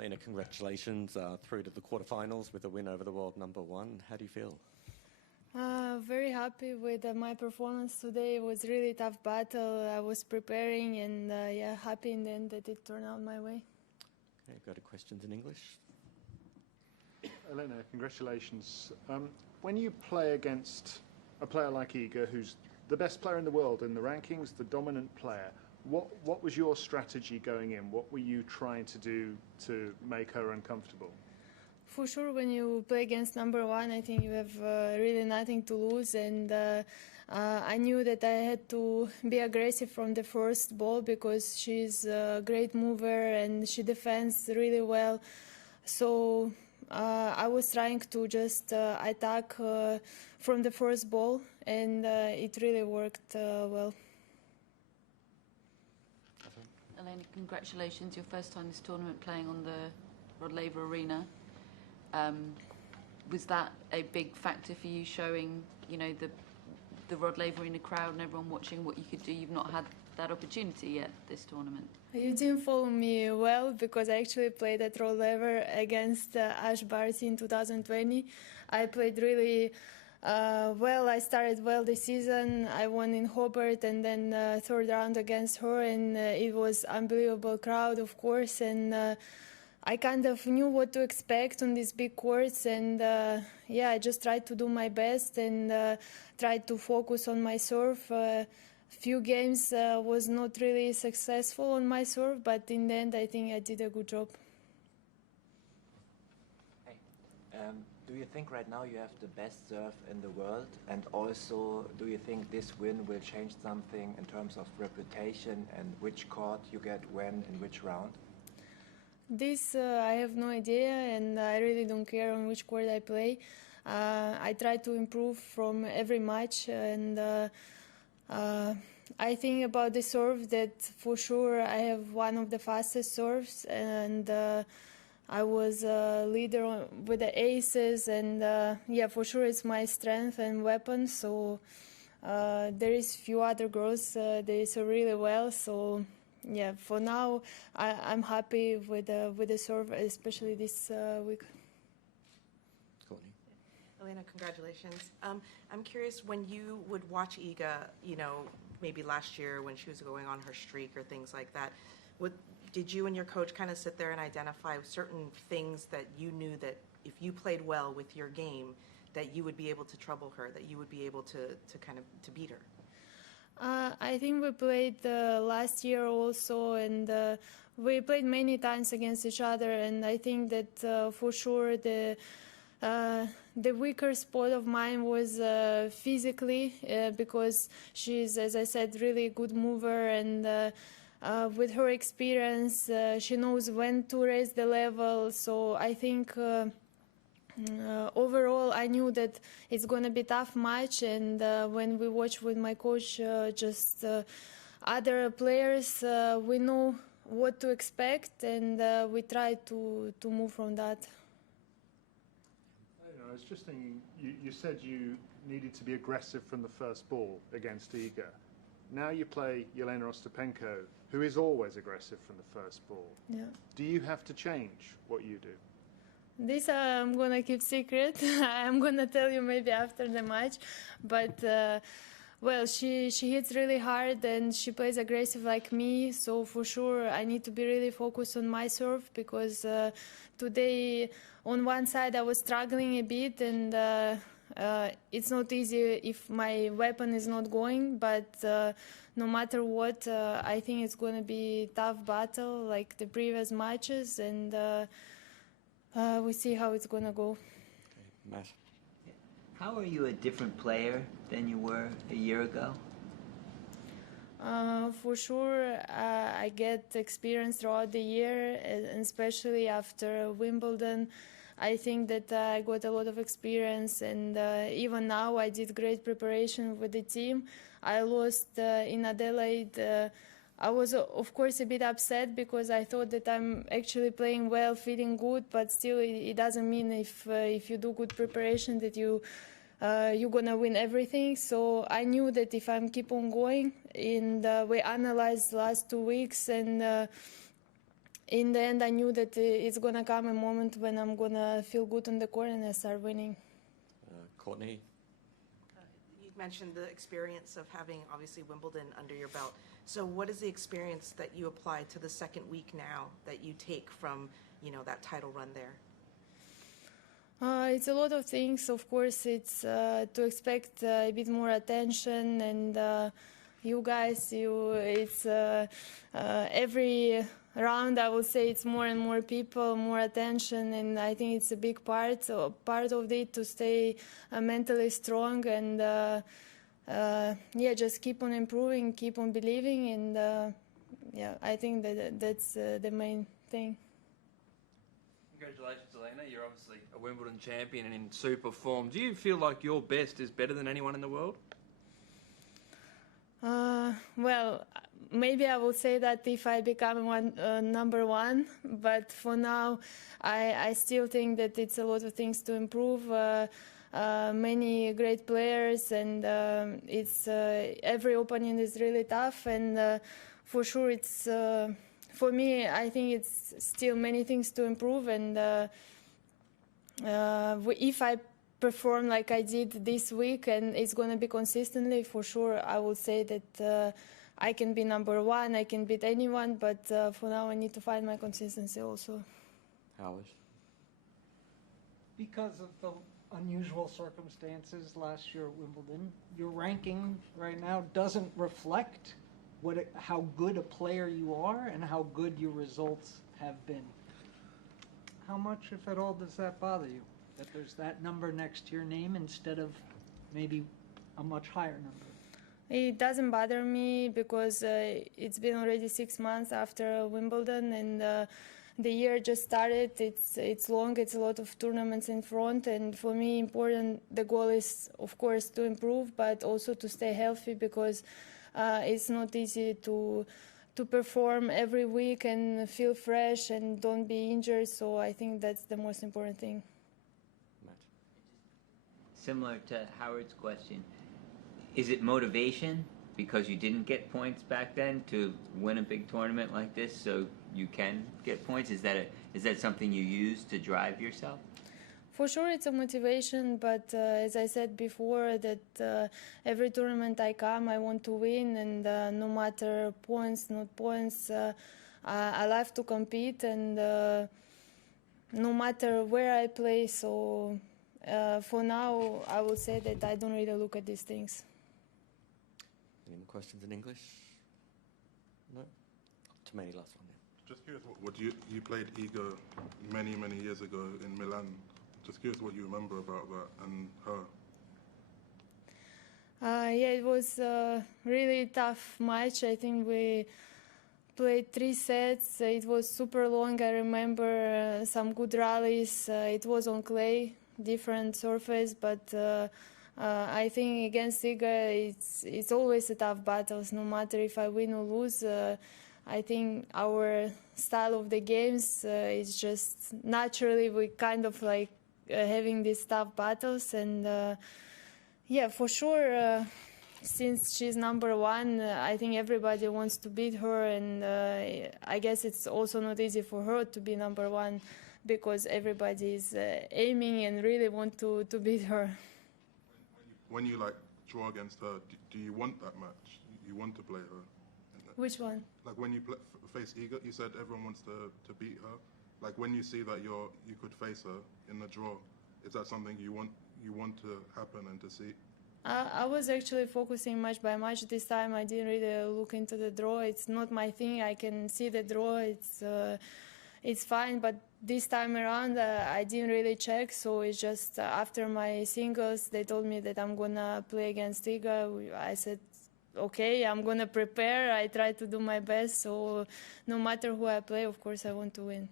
Elena, congratulations through to the quarterfinals with a win over the world #1. How do you feel? Very happy with my performance today. It was really tough battle. I was preparing and yeah, happy in the end that it turned out my way. Okay, go to questions in English. Elena, congratulations. When you play against a player like Iga, who's the best player in the world in the rankings, the dominant player, what was your strategy going in? What were you trying to do to make her uncomfortable? For sure, when you play against #1, I think you have really nothing to lose, and I knew that I had to be aggressive from the first ball because she's a great mover and she defends really well. So I was trying to just attack from the first ball, and it really worked well. Elena, congratulations. Your first time this tournament playing on the Rod Laver Arena. Was that a big factor for you, showing, you know, the Rod Laver Arena crowd and everyone watching what you could do? You've not had that opportunity yet this tournament. You didn't follow me well because I actually played at Rod Laver against Barty in 2020. I played really well. I started well this season. I won in Hobart and then third round against her, and it was unbelievable crowd, of course, and I kind of knew what to expect on these big courts, and yeah, I just tried to do my best and tried to focus on my serve. Few games was not really successful on my serve, but in the end I think I did a good job. Hey, do you think right now you have the best serve in the world? And also, do you think this win will change something in terms of reputation and which court you get when in which round? This I have no idea, and I really don't care on which court I play. I try to improve from every match, and I think about the serve that for sure I have one of the fastest serves, and I was a leader with the aces, and yeah, for sure it's my strength and weapon. So there is few other girls they serve really well. So yeah, for now I'm happy with the serve, especially this week. Courtney. Elena, congratulations. I'm curious, when you would watch Iga, you know, maybe last year when she was going on her streak or things like that, did you and your coach kind of sit there and identify certain things that you knew that if you played well with your game, that you would be able to trouble her, that you would be able to kind of to beat her? I think we played last year also, and we played many times against each other, and I think that for sure the weaker spot of mine was physically, because she's, as I said, really good mover, and with her experience, she knows when to raise the level. So I think overall, I knew that it's going to be a tough match, and when we watch with my coach, just other players, we know what to expect, and we try to move from that. I was just thinking, you said you needed to be aggressive from the first ball against Iga. Now you play Jelena Ostapenko, who is always aggressive from the first ball. Yeah. Do you have to change what you do? This I'm going to keep secret. I'm going to tell you maybe after the match. But, well, she hits really hard and she plays aggressive like me. So for sure I need to be really focused on my serve, because today on one side I was struggling a bit, and it's not easy if my weapon is not going. But no matter what, I think it's going to be a tough battle like the previous matches, and we see how it's going to go. Okay, Matt. How are you a different player than you were a year ago? For sure, I get experience throughout the year, and especially after Wimbledon. I think that I got a lot of experience, and even now I did great preparation with the team. I lost in Adelaide. I was, of course, a bit upset because I thought that I'm actually playing well, feeling good, but still it doesn't mean if you do good preparation that you're gonna win everything. So I knew that if I'm keep on going, and we analyzed the last 2 weeks, and in the end, I knew that it's going to come a moment when I'm going to feel good on the court and I start winning. Courtney? You mentioned the experience of having, obviously, Wimbledon under your belt. So what is the experience that you apply to the second week now that you take from, that title run there? It's a lot of things. Of course, it's to expect a bit more attention, and you guys, it's every round, I would say it's more and more people, more attention, and I think it's a big part of it to stay mentally strong and just keep on improving, keep on believing, and I think that's the main thing. Congratulations, Elena. You're obviously a Wimbledon champion and in super form. Do you feel like your best is better than anyone in the world? Well, maybe I will say that if I become number one, but for now, I still think that it's a lot of things to improve. Many great players, and it's every opening is really tough, and for sure it's for me. I think it's still many things to improve, and if I perform like I did this week, and it's going to be consistently, for sure, I would say that I can be number one, I can beat anyone, but for now I need to find my consistency also. Howard? Because of the unusual circumstances last year at Wimbledon, your ranking right now doesn't reflect how good a player you are and how good your results have been. How much, if at all, does that bother you? That there's that number next to your name instead of maybe a much higher number? It doesn't bother me because it's been already 6 months after Wimbledon, and the year just started. It's long. It's a lot of tournaments in front, and for me, important. The goal is, of course, to improve, but also to stay healthy because it's not easy to perform every week and feel fresh and don't be injured. So I think that's the most important thing. Similar to Howard's question, is it motivation because you didn't get points back then to win a big tournament like this, so you can get points? Is that something you use to drive yourself? For sure, it's a motivation, but as I said before, that every tournament I come, I want to win, and no matter points, not points, I love to compete, and no matter where I play. So for now, I would say that I don't really look at these things. Any more questions in English? No? Too many, last one. Yeah. Just curious, what you played Iga many years ago in Milan. Just curious what you remember about that and her. It was a really tough match. I think we played 3 sets. It was super long. I remember some good rallies. It was on clay, different surface, but I think against Iga, it's always a tough battle, no matter if I win or lose. I think our style of the games is just naturally we kind of like having these tough battles, and for sure, since she's number one, I think everybody wants to beat her, and I guess it's also not easy for her to be number one because everybody is aiming and really want to beat her. When you draw against her, do you want that match? You want to play her? Which one? Like when you face Iga, you said everyone wants to beat her. Like when you see that you could face her in the draw, is that something you want to happen and to see? I was actually focusing match by match this time. I didn't really look into the draw. It's not my thing. I can see the draw. It's fine. But this time around, I didn't really check. So it's just after my singles, they told me that I'm gonna play against Iga. I said, okay, I'm gonna prepare. I try to do my best. So no matter who I play, of course, I want to win.